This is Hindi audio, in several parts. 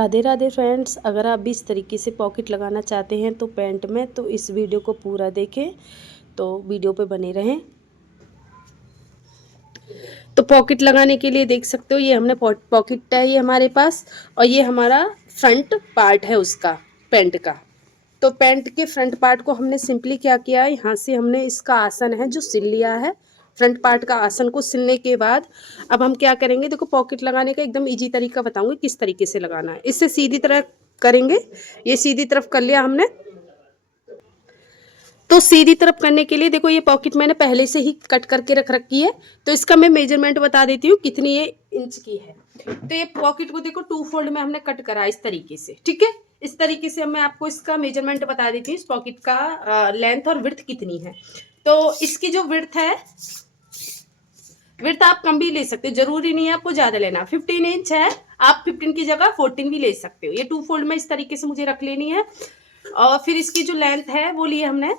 राधे राधे फ्रेंड्स, अगर आप भी इस तरीके से पॉकेट लगाना चाहते हैं तो पैंट में, तो इस वीडियो को पूरा देखें, तो वीडियो पे बने रहें। तो पॉकेट लगाने के लिए देख सकते हो, ये हमने पॉकेट है ये हमारे पास, और ये हमारा फ्रंट पार्ट है उसका, पैंट का। तो पैंट के फ्रंट पार्ट को हमने सिंपली क्या किया है, यहाँ से हमने इसका आसन है जो सिल लिया है। फ्रंट पार्ट का आसन को सिलने के बाद अब हम क्या करेंगे, देखो पॉकेट लगाने का एकदम इजी तरीका बताऊंगी किस तरीके से लगाना है। इससे सीधी तरह करेंगे, ये सीधी तरफ कर लिया हमने। तो सीधी तरफ करने के लिए देखो, ये पॉकेट मैंने पहले से ही कट करके रख रखी है, तो इसका मैं मेजरमेंट बता देती हूँ कितनी ये इंच की है। तो ये पॉकेट को देखो 2 फोल्ड में हमने कट करा इस तरीके से, ठीक है। इस तरीके से मैं आपको इसका मेजरमेंट बता देती हूँ, इस पॉकेट का लेंथ और विड्थ कितनी है। तो इसकी जो विड्थ है, विड्थ आप कम भी ले सकते हो, जरूरी नहीं है आपको ज्यादा लेना। 15 इंच है, आप 15 की जगह 14 भी ले सकते हो। ये 2 फोल्ड में इस तरीके से मुझे रख लेनी है। और फिर इसकी जो लेंथ है वो लिए हमने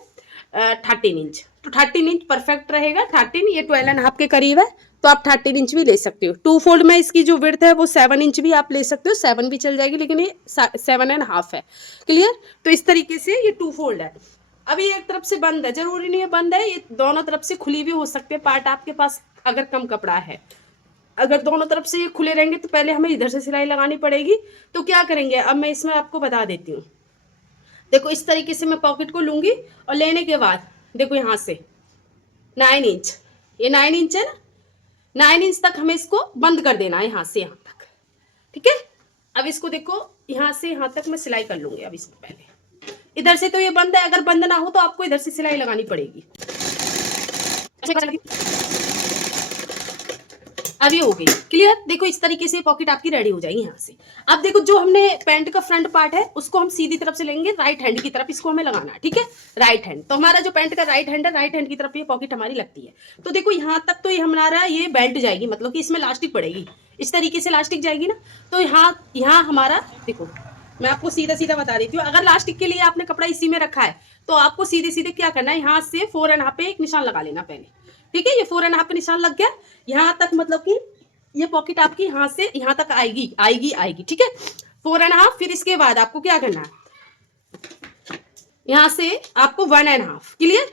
13 इंच। तो 13 इंच परफेक्ट रहेगा। 13, ये 12.5 के करीब है, तो आप 13 इंच भी ले सकते हो। 2 फोल्ड में इसकी जो विड्थ है वो 7 इंच भी आप ले सकते हो, 7 भी चल जाएगी, लेकिन ये 7.5 है। क्लियर। तो इस तरीके से ये 2 फोल्ड है। अभी एक तरफ से बंद है, जरूरी नहीं है बंद है, ये दोनों तरफ से खुली भी हो सकती है पार्ट आपके पास अगर कम कपड़ा है। अगर दोनों तरफ से ये खुले रहेंगे तो पहले हमें इधर से सिलाई लगानी पड़ेगी। तो क्या करेंगे, अब मैं इसमें आपको बता देती हूँ। देखो इस तरीके से मैं पॉकेट को लूंगी, और लेने के बाद देखो यहाँ से 9 इंच, ये 9 इंच है ना, 9 इंच तक हमें इसको बंद कर देना है, यहाँ से यहाँ तक, ठीक है। अब इसको देखो यहाँ से यहाँ तक मैं सिलाई कर लूंगी। अब इसमें पहले इधर से तो ये बंद है, अगर बंद ना हो तो आपको इधर से सिलाई लगानी पड़ेगी। अब ये हो गई क्लियर। देखो इस तरीके से पॉकेट आपकी रेडी हो जाएगी यहाँ से। अब देखो जो हमने पैंट का फ्रंट पार्ट है उसको हम सीधी तरफ से लेंगे, राइट हैंड की तरफ इसको हमें लगाना है, ठीक है। राइट हैंड, तो हमारा जो पैंट का राइट हैंड है, राइट हैंड की तरफ ये पॉकेट हमारी लगती है। तो देखो यहाँ तक तो ये हमारा ये बेल्ट जाएगी, मतलब कि इसमें लास्टिक पड़ेगी, इस तरीके से लास्टिक जाएगी ना। तो यहाँ हमारा देखो, मैं आपको सीधा सीधा बता देती हूँ। अगर लास्टिक के लिए आपने कपड़ा इसी में रखा है तो आपको सीधे सीधे क्या करना है, यहाँ से 4.5 पे एक निशान लगा लेना पहले, ठीक है। ये 4.5 पे निशान लग गया यहाँ तक, मतलब कि ये पॉकेट आपकी यहाँ से यहाँ तक आएगी आएगी आएगी, ठीक है। 4.5। फिर इसके बाद आपको क्या करना है, यहाँ से आपको 1.5, क्लियर।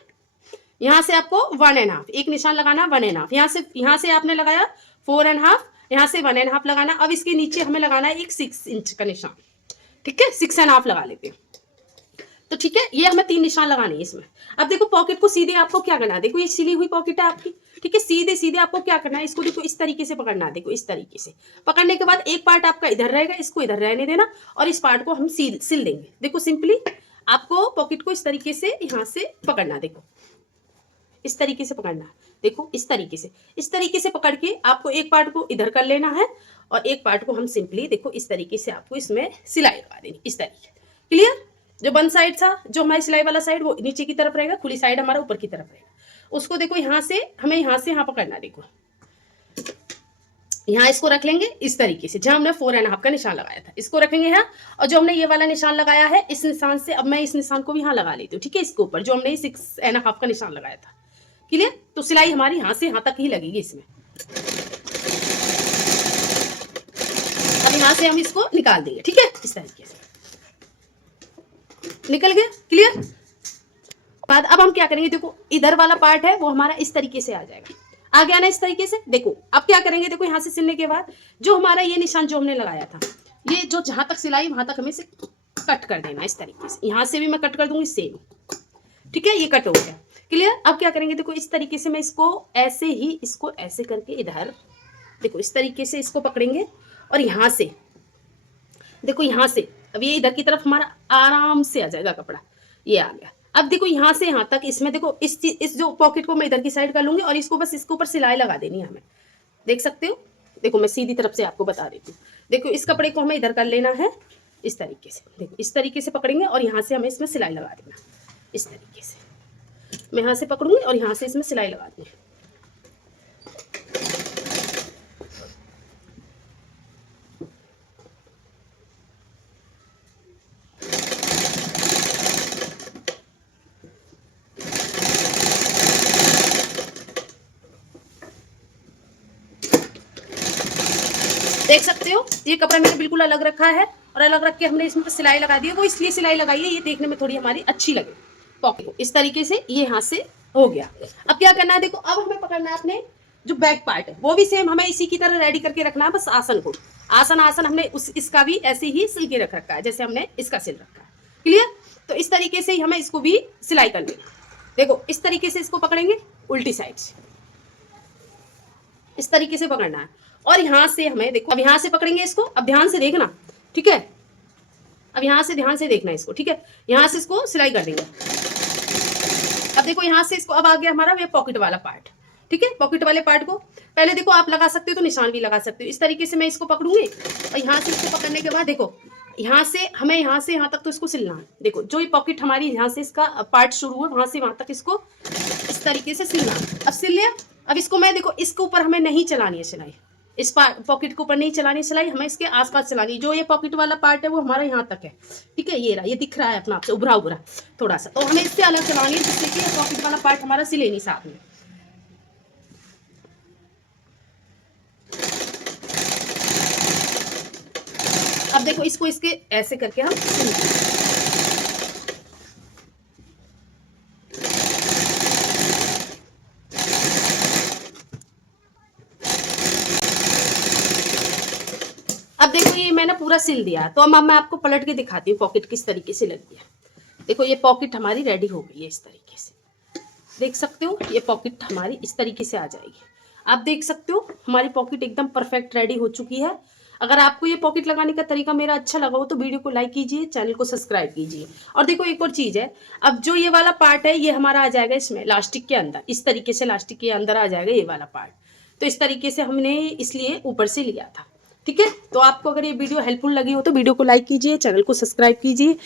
यहाँ से आपको 1.5 एक निशान लगाना, 1.5 यहाँ से आपने लगाया 4.5, यहाँ से 1.5 लगाना। अब इसके नीचे हमें लगाना है एक 6 इंच का निशान, ठीक है। 6.5 लगा लेते हैं, तो ठीक है। ये हमें 3 निशान लगाने हैं इसमें। अब देखो पॉकेट को सीधे आपको क्या करना है, देखो ये सिली हुई पॉकेट है आपकी, ठीक है। सीधे सीधे आपको क्या करना है, इसको देखो इस तरीके से पकड़ना है। देखो इस तरीके से पकड़ने के बाद एक पार्ट आपका इधर रहेगा, इसको इधर रहने देना, और इस पार्ट को हम सिल देंगे। देखो सिंपली आपको पॉकेट को इस तरीके से यहाँ से पकड़ना, देखो इस तरीके से पकड़ना, देखो इस तरीके से पकड़ के आपको एक पार्ट को इधर कर लेना है, और एक पार्ट को हम सिंपली देखो इस तरीके से आपको इसमें सिलाई लगा देनी, इस तरीके। क्लियर। जो बंद साइड था, जो हमारी सिलाई वाला साइड, वो नीचे की तरफ रहेगा, खुली साइड हमारा ऊपर की तरफ रहेगा। उसको देखो यहाँ से हमें यहाँ से यहाँ पकड़ना, देखो यहाँ इसको रख लेंगे इस तरीके से, जहां हमने 4.5 का निशान लगाया था इसको रखेंगे यहाँ। और जो हमने ये वाला निशान लगाया है, इस निशान से अब मैं इस निशान को भी यहाँ लगा लेती हूँ, ठीक है। इसके ऊपर जो हमने 6.5 का निशान लगाया था, क्लियर। तो सिलाई हमारी यहाँ से यहाँ तक ही लगेगी इसमें। अब यहाँ से हम इसको निकाल देंगे, ठीक है। इस तरीके से निकल गया, क्लियर। बाद अब हम क्या करेंगे, देखो इधर वाला पार्ट है वो हमारा इस तरीके से आ जाएगा, आ गया ना इस तरीके से। देखो अब क्या करेंगे, देखो यहाँ से सिलने के बाद जो हमारा ये निशान जो हमने लगाया था, ये जो जहां तक सिलाई वहां तक हमें से कट कर देना इस तरीके से। यहाँ से भी मैं कट कर दूंगी सेम, ठीक है। ये कट हो गया, क्लियर। अब क्या करेंगे, देखो इस तरीके से मैं इसको ऐसे ही, इसको ऐसे करके इधर देखो इस तरीके से इसको पकड़ेंगे, और यहाँ से देखो यहाँ से अब ये इधर की तरफ हमारा आराम से आ जाएगा कपड़ा, ये आ गया। अब देखो यहाँ से यहाँ तक इसमें देखो इस जो पॉकेट को मैं इधर की साइड कर लूंगी, और इसको बस इसके ऊपर सिलाई लगा देनी है हमें, देख सकते हो। देखो मैं सीधी तरफ से आपको बता देती हूँ। देखो इस कपड़े को हमें इधर कर लेना है इस तरीके से, देखो इस तरीके से पकड़ेंगे, और यहाँ से हमें इसमें सिलाई लगा देना इस तरीके से। मैं यहाँ से पकड़ूंगी और यहाँ से इसमें सिलाई लगा दूंगी। देख सकते हो ये कपड़ा मैंने बिल्कुल अलग रखा है, और अलग रख के हमने इसमें सिलाई लगा दी है। वो इसलिए सिलाई लगाई है ये देखने में थोड़ी हमारी अच्छी लगे पॉकेट को। इस तरीके से ये यहाँ से हो गया। अब क्या करना है, देखो अब हमें पकड़ना है अपने जो बैक पार्ट है, वो भी सेम हमें इसी की तरह रेडी करके रखना है। बस आसन को आसन हमने इसका भी ऐसे ही सिल के रख रखा है जैसे हमने इसका सिल रखा है। क्लियर? तो इस तरीके से ही हमें इसको भी सिलाई करनी है। देखो इस तरीके से इसको पकड़ेंगे उल्टी साइड से, इस तरीके से पकड़ना है। और यहाँ से हमें देखो, अब यहाँ से पकड़ेंगे इसको, अब ध्यान से देखना, ठीक है? अब यहाँ से ध्यान से देखना इसको, ठीक है? यहाँ से इसको सिलाई कर देंगे। अब देखो यहाँ से इसको, अब आ गया हमारा ये पॉकेट वाला पार्ट, ठीक है? पॉकेट वाले पार्ट को पहले देखो आप लगा सकते हो तो निशान भी लगा सकते हो। इस तरीके से मैं इसको पकड़ूंगी और यहाँ से इसको पकड़ने के बाद देखो यहाँ से हमें यहाँ से यहाँ तक तो इसको सिलना है। देखो जो ये पॉकेट हमारी यहाँ से इसका पार्ट शुरू है वहां से वहां तक इसको इस तरीके से सिलना। अब सिल लिया। अब इसको मैं देखो इसके ऊपर हमें नहीं चलानी है सिलाई, इस पॉकेट के ऊपर नहीं चलानी सिलाई, हमें इसके आसपास चलानी है। जो ये पॉकेट वाला पार्ट है वो हमारा यहाँ तक है, ठीक है? ये रहा, ये दिख रहा है अपना आपसे उभरा उभरा थोड़ा सा, तो हमें इससे अलग चलानी है जिससे कि पॉकेट वाला पार्ट हमारा सिले नहीं साथ में। अब देखो इसको इसके ऐसे करके हम सिलेंगे। अब देखो ये मैंने पूरा सिल दिया, तो अब मैं आपको पलट के दिखाती हूँ पॉकेट किस तरीके से लगी है। देखो ये पॉकेट हमारी रेडी हो गई है इस तरीके से, देख सकते हो ये पॉकेट हमारी इस तरीके से आ जाएगी। आप देख सकते हो हमारी पॉकेट एकदम परफेक्ट रेडी हो चुकी है। अगर आपको ये पॉकेट लगाने का तरीका मेरा अच्छा लगा हो तो वीडियो को लाइक कीजिए, चैनल को सब्सक्राइब कीजिए। और देखो एक और चीज़ है, अब जो ये वाला पार्ट है ये हमारा आ जाएगा इसमें लास्टिक के अंदर, इस तरीके से लास्टिक के अंदर आ जाएगा ये वाला पार्ट। तो इस तरीके से हमने इसलिए ऊपर से लिया था, ठीक है? तो आपको अगर ये वीडियो हेल्पफुल लगी हो तो वीडियो को लाइक कीजिए, चैनल को सब्सक्राइब कीजिए।